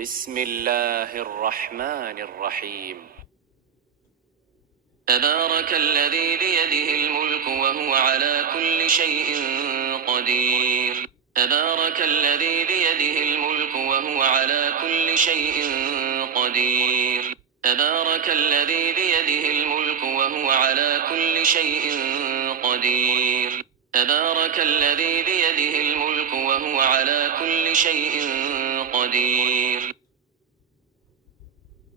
بسم الله الرحمن الرحيم. تبارك الذي بيده الملك وهو على كل شيء قدير. تبارك الذي بيده الملك وهو على كل شيء قدير. تبارك الذي بيده الملك وهو على كل شيء قدير. تبارك الذي بيده الملك وهو على كل شيء قدير.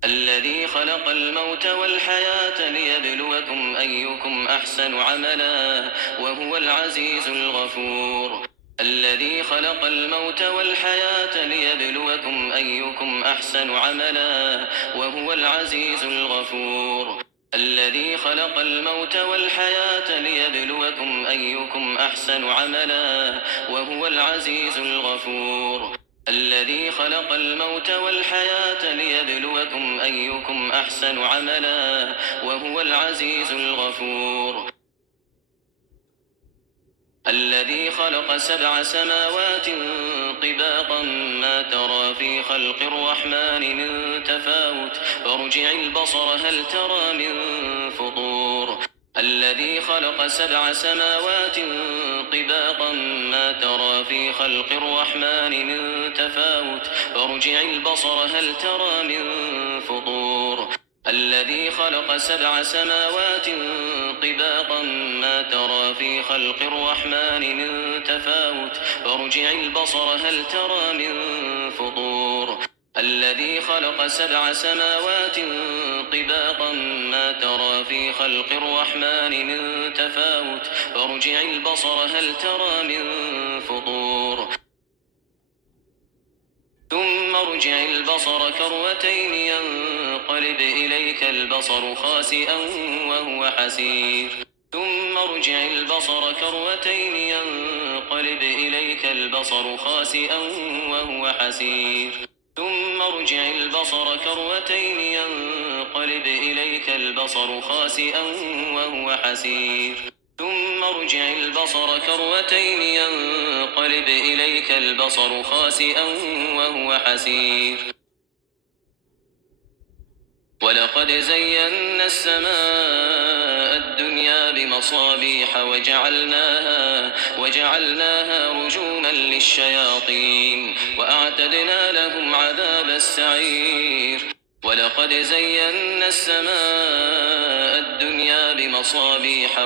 الذي خلق الموت والحياة ليبلوكم أيكم أحسن عملا وهو العزيز الغفور. الذي خلق الموت والحياة ليبلوكم أيكم أحسن عملا وهو العزيز الغفور. الذي خلق الموت والحياة ليبلوكم أيكم أحسن عملا وهو العزيز الغفور. الذي خلق الموت والحياة ليبلوكم أيكم أحسن عملا وهو العزيز الغفور. الذي خلق 7 سماوات طباقا ما ترى في خلق الرحمن من تفاوت فارجع البصر هل ترى من فطور. الذي خلق 7 سماوات طباقا ما ترى في خلق الرحمن من تفاوت فارجع البصر هل ترى من فطور. الذي خلق 7 سماوات طباقا ما ترى في خلق الرحمن من تفاوت فارجع البصر هل ترى من فطور. الذي خلق 7 سماوات طباقا ما ترى في خلق الرحمن من تفاوت فارجع البصر هل ترى من فطور. ثم ارجع البصر كرتين ينقلب إليك البصر خاسئا وهو حسير. ثم ارجع البصر كرتين ينقلب إليك البصر خاسئا وهو حسير. ثم ارجع البصر كرتين ينقلب إليك البصر خاسئا وهو حسير. ثم ارجع البصر كرتين ينقلب إليك البصر خاسئا وهو حسير. ولقد زينا السماء الدنيا بمصابيح وجعلناها رجوما للشياطين وأعتدنا لهم عذاب السعير. ولقد زينا السماء الدنيا بمصابيح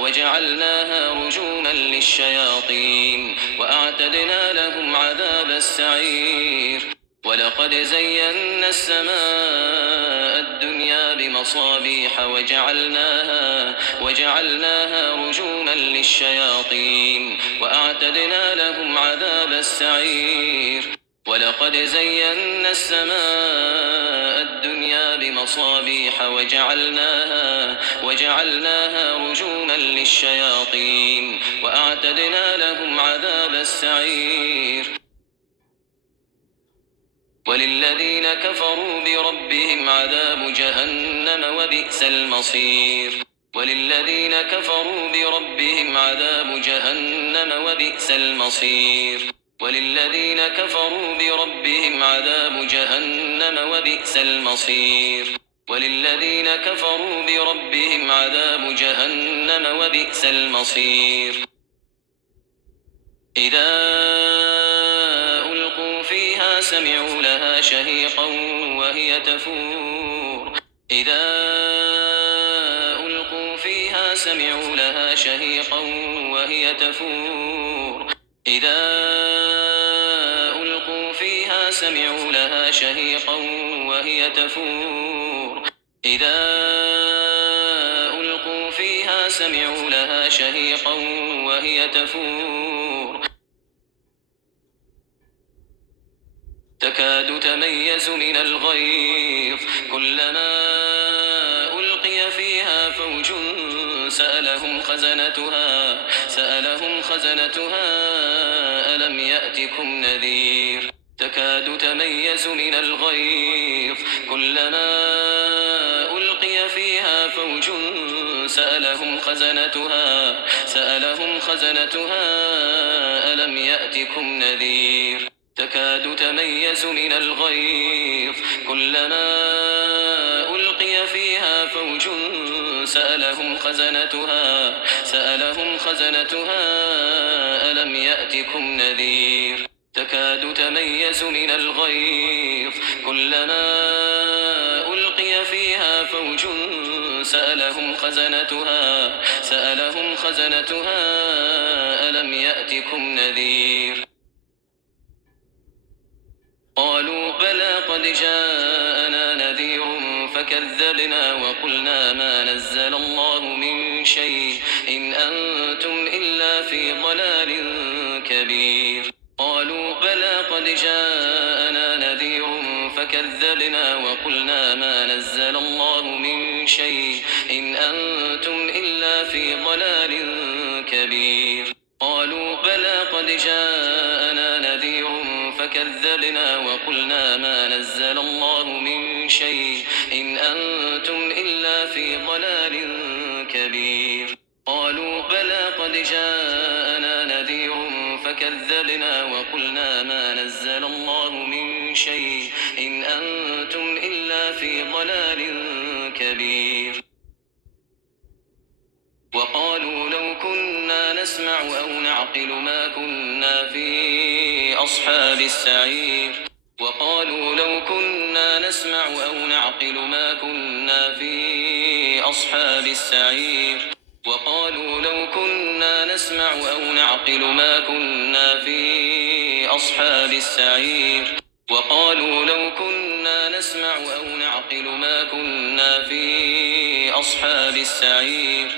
وجعلناها رجوما للشياطين وأعتدنا لهم عذاب السعير. ولقد زينا السماء الدنيا بمصابيح وجعلناها رجوما للشياطين وأعتدنا لهم عذاب السعير. ولقد زينا السماء الدنيا بمصابيح وجعلناها رجوما للشياطين وأعتدنا لهم عذاب السعير. وللذين كفروا بربهم عذاب جهنم وبئس المصير. وللذين كفروا بربهم عذاب جهنم وبئس المصير. وللذين كفروا بربهم عذاب جهنم وبئس المصير. وللذين كفروا بربهم عذاب جهنم وبئس المصير. إذا ألقوا فيها سمعوا لها شهيقا وهي تفور. إذا ألقوا فيها سمعوا لها شهيقا وهي تفور. إذا ألقوا فيها سمعوا لها شهيقا وهي تفور. إذا ألقوا فيها سمعوا لها شهيقا وهي تفور. تكاد تميز من الغيظ كلما ألقي فيها فوج سألهم خزنتها ألم يأتكم نذير. تكاد تميز من الغيظ كلما ألقي فيها فوج سألهم خزنتها ألم يأتكم نذير. تكاد تميز من الغيظ كلما ألقي فيها فوج سألهم خزنتها ألم يأتكم نذير تكاد تميز من الغيظ كلما ألقي فيها فوج سألهم خزنتها ألم يأتكم نذير قالوا بلى قد جاءنا نذير فكذبنا وقلنا ما نزل الله من شيء إن أنتم إلا في ضلال كبير قالوا بلى قد جاءنا نذير فكذبنا وقلنا ما نزل الله من شيء إن أنتم إلا في ضلال كبير قالوا بلى قد جاءنا نذير فكذبنا وقلنا ما نزل الله من شيء إن أنتم إلا في ضلال كبير قالوا بلى قد جاءنا نذير فكذبنا وقلنا ما نزل الله من شيء إن أنتم إلا في ضلال كبير وقالوا لو كنا نسمع أو نعقل ما كنا في أصحاب السعير وقالوا لو كنا نسمع أو نعقل ما كنا في أصحاب السعير وقالوا لو كنا نسمع أو نعقل ما كنا في أصحاب السعير وقالوا لو كنا نسمع أو نعقل ما كنا في أصحاب السعير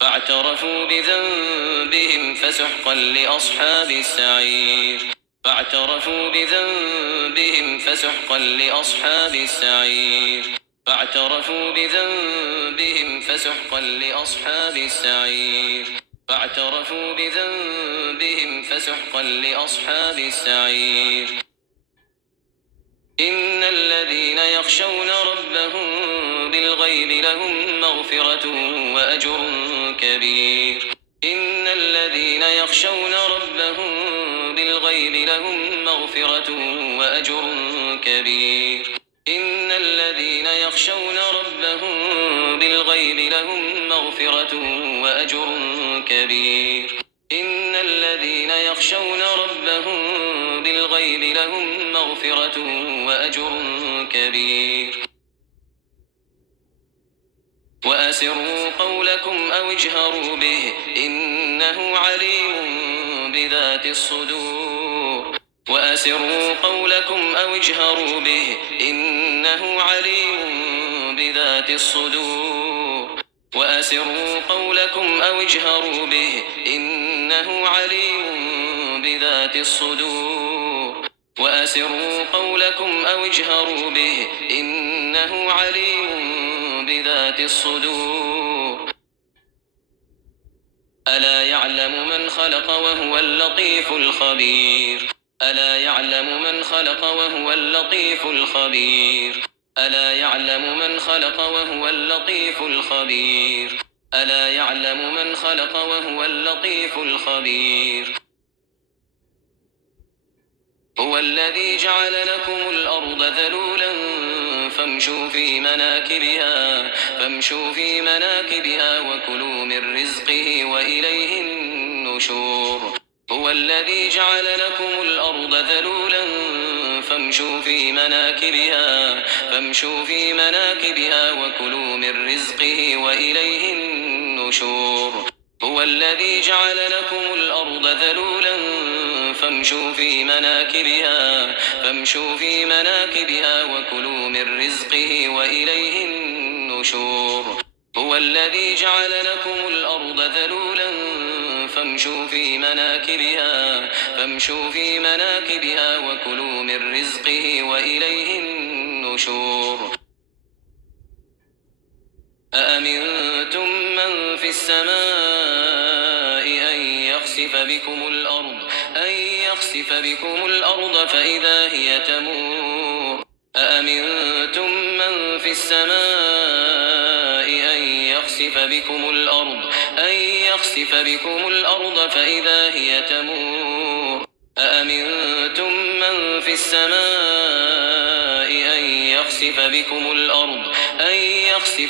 فاعترفوا بذنبهم فسحقا لأصحاب السعير فاعترفوا بذنبهم فسحقا لأصحاب السعير فاعترفوا بذنبهم فسحقا لأصحاب السعير فاعترفوا بذنبهم فسحقا لأصحاب السعير إن الذين يخشون ربهم بالغيب لهم مغفرة وأجر كبير إن الذين يخشون ربهم بالغيب لهم مغفرة وأجر كبير إن الذين يخشون ربهم بالغيب لهم مغفرة وأجر كبير إن الذين يخشون ربهم بالغيب لهم مغفرة وأجر كبير وأسروا قولكم أو اجهروا به إنه عليم بذات الصدور وأسروا قولكم أو اجهروا به إنه عليم بذات الصدور وأسروا قولكم أو اجهروا به إنه عليم بذات الصدور وأسروا قولكم أو اجهروا به إنه عليم بذات الصدور ألا يعلم من خلق وهو اللطيف الخبير ألا يعلم من خلق وهو اللطيف الخبير ألا يعلم من خلق وهو اللطيف الخبير ألا يعلم من خلق وهو اللطيف الخبير هو الذي جعل لكم الأرض ذلولا فامشوا في مناكبها وكلوا من رزقه وإليه النشور هو الذي جعل لكم الأرض ذلولا فامشوا في مناكبها وكلوا من رزقه وإليه النشور هو الذي جعل لكم الأرض ذلولا فامشوا في مناكبها وكلوا من رزقه وإليه النشور هو الذي جعل لكم الأرض ذلولا فامشوا في مناكبها وكلوا من رزقه وإليه النشور أأمنتم من في السماء أن يخسف بكم الأرض فإذا هي تمور أأمنتم من في السماء أن يخسف بكم الأرض فإذا هي تمور أأمنتم من في السماء أن يخسف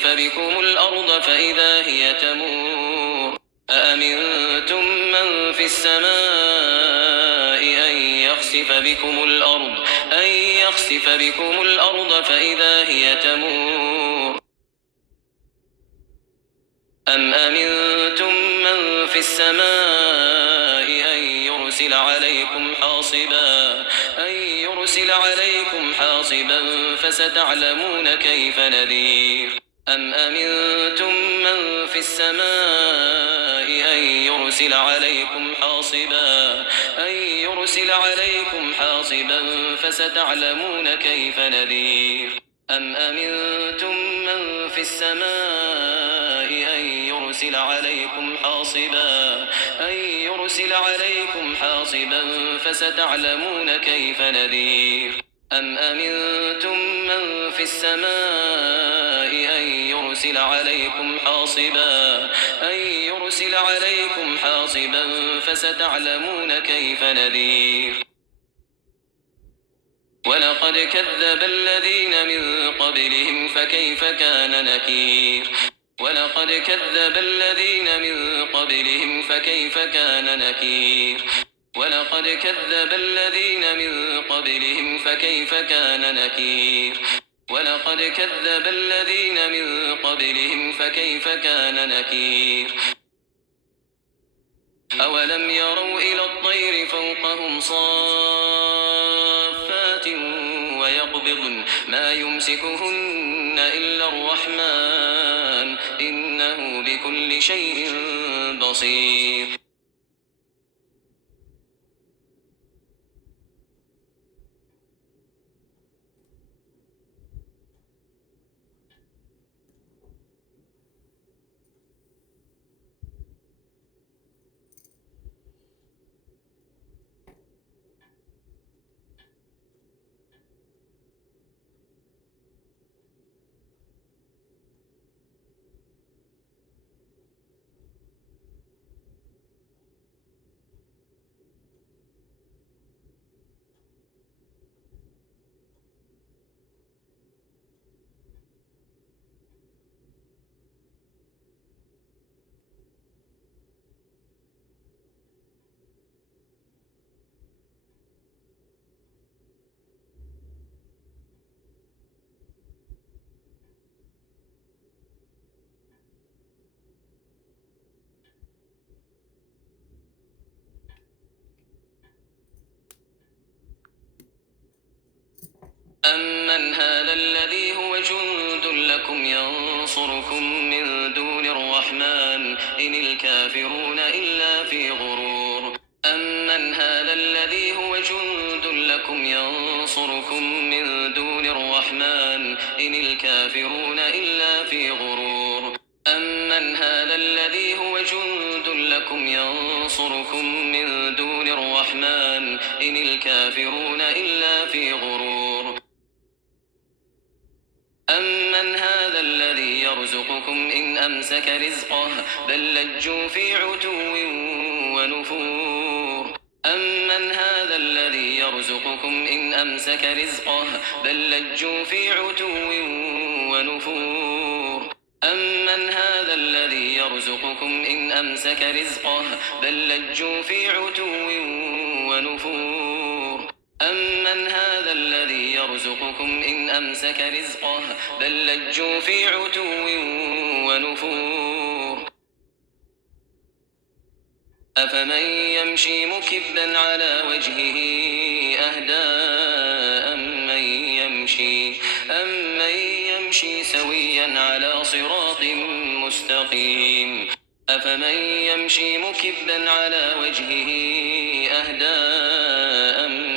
بكم الأرض فإذا هي تمور أأمنتم من في السماء أن يخسف بكم الأرض فإذا هي تمور أم أمنتم من في السماء أن يرسل عليكم حاصبا فستعلمون كيف نذير أم أمنتم من في السماء أن يرسل عليكم حاصبا فستعلمون كيف نذير أم أمنتم من في السماء أن يرسل عليكم حاصبا فستعلمون كيف نذير أم أمنتم من في السماء أن يرسل عليكم حاصبا فستعلمون كيف نذير ولقد كذب الذين من قبلهم فكيف كان نكير ولقد كذب الذين من قبلهم فكيف كان نكير ولقد كذب الذين من قبلهم فكيف كان نكير ولقد كذب الذين من قبلهم فكيف كان نكير أولم يروا إلى الطير فوقهم صافات ويقبضن ما يمسكهن إلا الرحمن إنه بكل شيء بصير أمن هذا الذي هو جند لكم ينصركم من دون الرحمن إن الكافرون إلا في غرور أمن هذا الذي هو جند لكم ينصركم من دون الرحمن إن الكافرون إلا في غرور أمن هذا الذي هو جند لكم ينصركم من دون الرحمن إن الكافرون إلا في غرور أمن هذا الذي يرزقكم إن أمسك رزقه بل لجوا في عتو ونفور أمن هذا الذي يرزقكم إن أمسك رزقه بل لجوا في عتو ونفور أمن هذا الذي يرزقكم إن أمسك رزقه بل لجوا في عتو ونفور أمن هذا الذي يرزقكم إن أمسك رزقه بل لجوا في عتو ونفور أفمن يمشي مكبا على وجهه أهدى أمن يمشي سويا على صراط مستقيم أفمن يمشي مكبا على وجهه أهدى أمن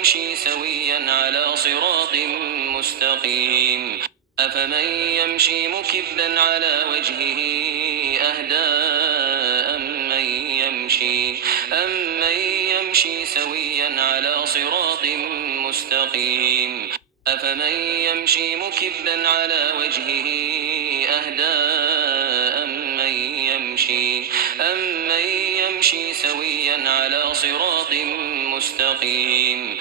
يمشي سويا على صراط مستقيم أفمن يمشي مكبا على وجهه أهدى أمن يمشي سويا على صراط مستقيم أفمن يمشي مكبا على وجهه أهدى أمن يمشي سويا على صراط مستقيم.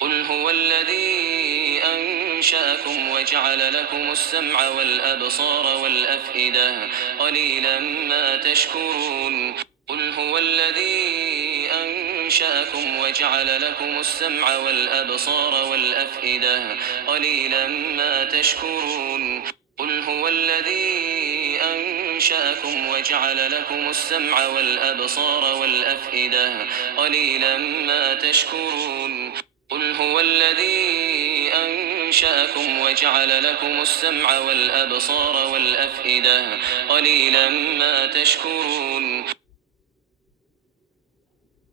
قل هو الذي أنشأكم وجعل لكم السمع والأبصار والأفئدة قليلا ما تشكرون. قل هو الذي أنشأكم وجعل لكم السمع والأبصار والأفئدة قليلا ما تشكرون. قل هو الذي أنشأكم وجعل لكم السمع والأبصار والأفئدة قليلا ما تشكرون. قل هو الذي أنشأكم وجعل لكم السمع والأبصار والأفئدة قليلا ما تشكرون.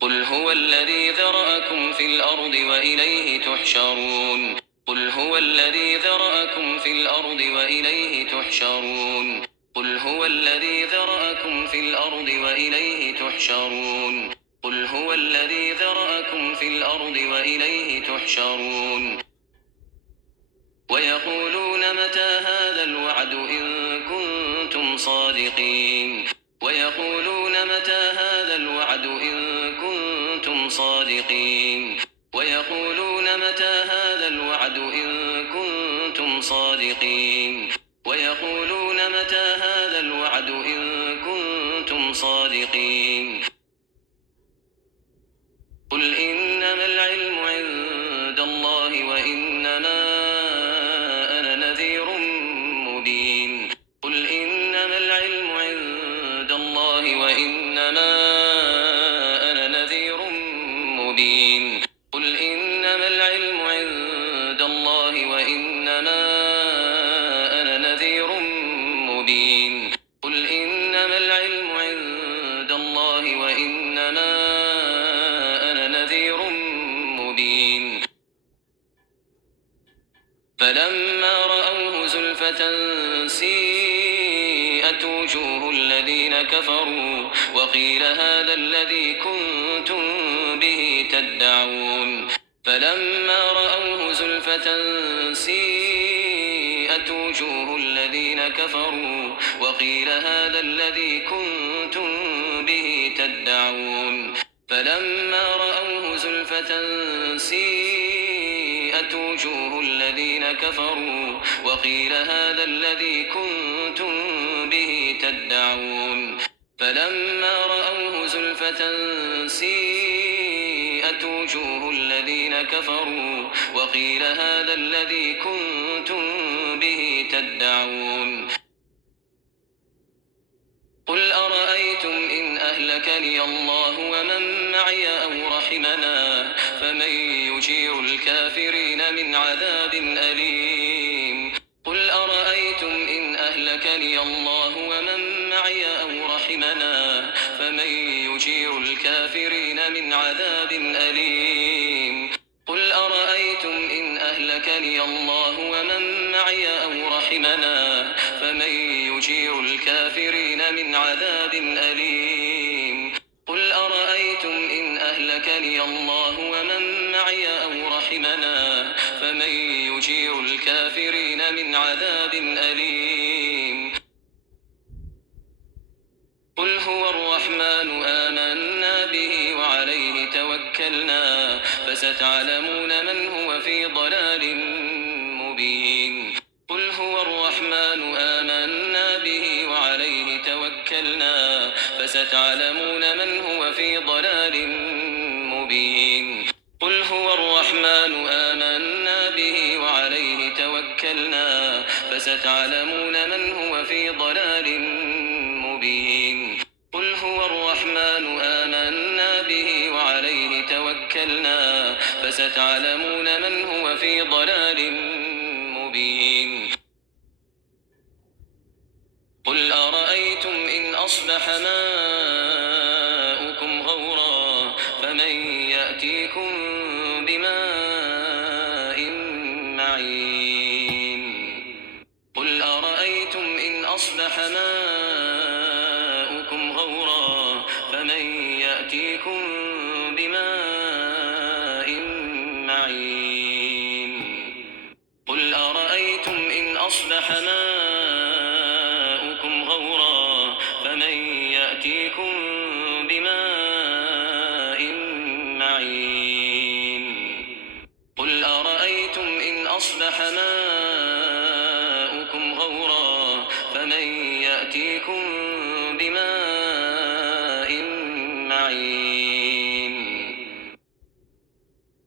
قل هو الذي ذرأكم في الأرض وإليه تحشرون. قل هو الذي ذرأكم في الأرض وإليه تحشرون. قل هو الذي ذرأكم في الأرض وإليه تحشرون. قل هو الذي ذرأكم في الأرض وإليه تحشرون. ويقولون متى هذا الوعد إن كنتم صادقين. ويقولون متى هذا الوعد إن كنتم صادقين. ويقولون متى هذا الوعد إن كنتم صادقين. ويقولون متى هذا الوعد إن كنتم صادقين. قل إنما العلم عند الله وإنما أنا نذير مبين. قل إنما العلم عند الله وإنما أنا نذير مبين. قل إنما العلم عند الله وإنما أنا نذير مبين. قل إنما العلم عند الله وإنما فلما رأوه زلفة سيئت وجوه الذين كفروا وقيل هذا الذي كنتم به تدعون. فلما رأوه زلفة سيئت وجوه الذين كفروا وقيل هذا الذي كنتم به تدعون. فلما رأوه زلفة سيئت وجوه الذين كفروا وقيل هذا الذي كنتم به تدعون. فلما رأوه زلفة سيئت وجوه الذين كفروا وقيل هذا الذي كنتم به تدعون. قل أرأيتم إن أهلكني الله ومن معي أو رحمنا فمن يجير الكافرين من عذاب أليم. قل أرأيتم إن أهلكني الله ومن معي أو رحمنا فمن يجير الكافرين من عذاب أليم. قل أرأيتم إن أهلكني الله ومن معي أو رحمنا فمن يجير الكافرين من عذاب أليم. قل أرأيتم إن أهلكني الله ومن معي أو رحمنا فمن يجير الكافرين من عذاب أليم. قل هو الرحمن آمنا به وعليه توكلنا فستعلمون من هو في ضلال مبين. قل هو الرحمن آمنا به وعليه توكلنا فستعلمون من هو في ضلال مبين. قل هو الرحمن آمنا به وعليه توكلنا فستعلمون من هو في ضلال مبين. قل هو الرحمن آمنا به وعليه توكلنا فستعلمون من هو في ضلال مبين. قل أرأيتم إن أصبح ماؤكم غورا فمن يأتيكم بماء معين. قل أرأيتم إن أصبح ماؤكم غورا فمن يأتيكم بماء معين. قل أرأيتم إن أصبح ماؤكم يأتيكم بماء معين قل أرأيتم إن أصبح ماؤكم غورا فمن يأتيكم بماء